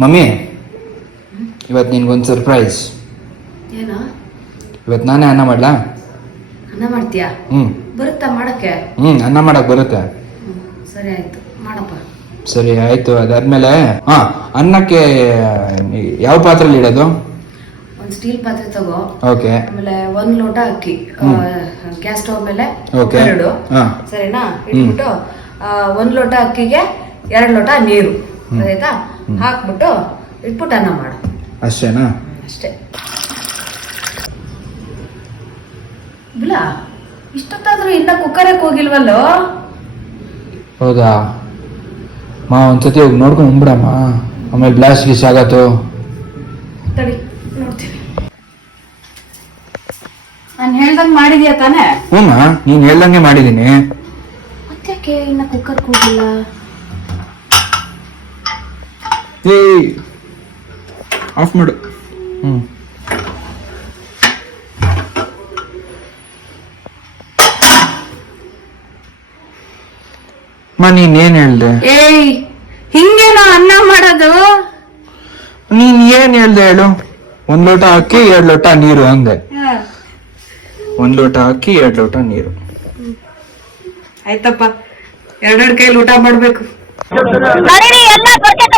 Mummy, ಇವತ್ತು ನಿನ್ಗೊಂದು surprise. ಏನೋ? ಇವತ್ತು ನಾನೇ ಅನ್ನ ಮಾಡ್ಲಾ? ಅನ್ನ ಮಾಡ್ತೀಯಾ? ಬರುತ್ತಾ ಮಾಡಕ್ಕೆ? ಅನ್ನ ಮಾಡಕ್ ಬರುತ್ತೆ. ಸರಿ ಆಯ್ತು, ಮಾಡಪ್ಪ. ಸರಿ ಆಯ್ತು. ಅದಾದ್ಮೇಲೆ ಅನ್ನಕ್ಕೆ ಯಾವ ಪಾತ್ರೆಯಲ್ಲಿ ಇಡೋದು? ಒಂದು ಸ್ಟೀಲ್ ಪಾತ್ರೆ ತಗೋ. ಓಕೆ. ಆಮೇಲೆ 1 ಲೋಟ ಅಕ್ಕಿ ಗ್ಯಾಸ್ ಸ್ಟವ್ ಮೇಲೆ ಓಕೆ. ಇಡು. ಸರಿನಾ? ಇಟ್ಬಿಟ್ಟು 1 ಲೋಟ ಅಕ್ಕಿಗೆ 2 ಲೋಟ ನೀರು ಆಯ್ತಾ ಹಾಕ್ಬಿಟ್ಟು ಇಟ್ಬಿಟ್ಟು ಅನ್ನ ಮಾಡು. ಅಷ್ಟೇನಾ? ಅಷ್ಟೇ. ಇಲ್ಲ, ಇಷ್ಟೊತ್ತಾದ್ರೂ ಇನ್ನ ಕುಕ್ಕರಕ್ಕೆ ಹೋಗಿಲ್ವಲ್ಲೋ? ಹೌದಾ ಮಾ, ಒಂದ್ಸತಿ ಹೋಗಿ ನೋಡ್ಕೊಂಡು ಬಂದ್ಬಿಡಮ್ಮ, ಆಮೇಲೆ ಬ್ಲಾಸ್ಟ್ ಗೀಸ್ ಆಗತ್ತು. ತಡಿ ನೋಡ್ತೀನಿ. ನಾನು ಹೇಳ್ದಂಗೆ ಮಾಡಿದ್ಯಾ ತಾನೇ? ಹ್ಞೂ, ನೀನು ಹೇಳ್ದಂಗೆ ಮಾಡಿದ್ದೀನಿ. ಮತ್ತ್ಯಾಕೆ ಇನ್ನ ಕುಕ್ಕರ್ಗೆ ಹೋಗಿಲ್ಲ? ಏಯ್, ಆಫ್ ಮಾಡು. ನೀನೇನ್ ಹೇಳ್ದೆ? ಏಯ್, ಹಿಂಗೇನೋ ಅನ್ನ ಮಾಡೋದು? ನೀನ್ ಏನ್ ಹೇಳ್ದೆ ಹೇಳು? 1 ಲೋಟ ಅಕ್ಕಿ 2 ಲೋಟ ನೀರು ಅಂದೆ. 1 ಲೋಟ ಅಕ್ಕಿ 2 ಲೋಟ ನೀರು. ಆಯ್ತಪ್ಪ, 2 ಕೈಲಿ ಊಟ ಮಾಡ್ಬೇಕು. ಎಲ್ಲ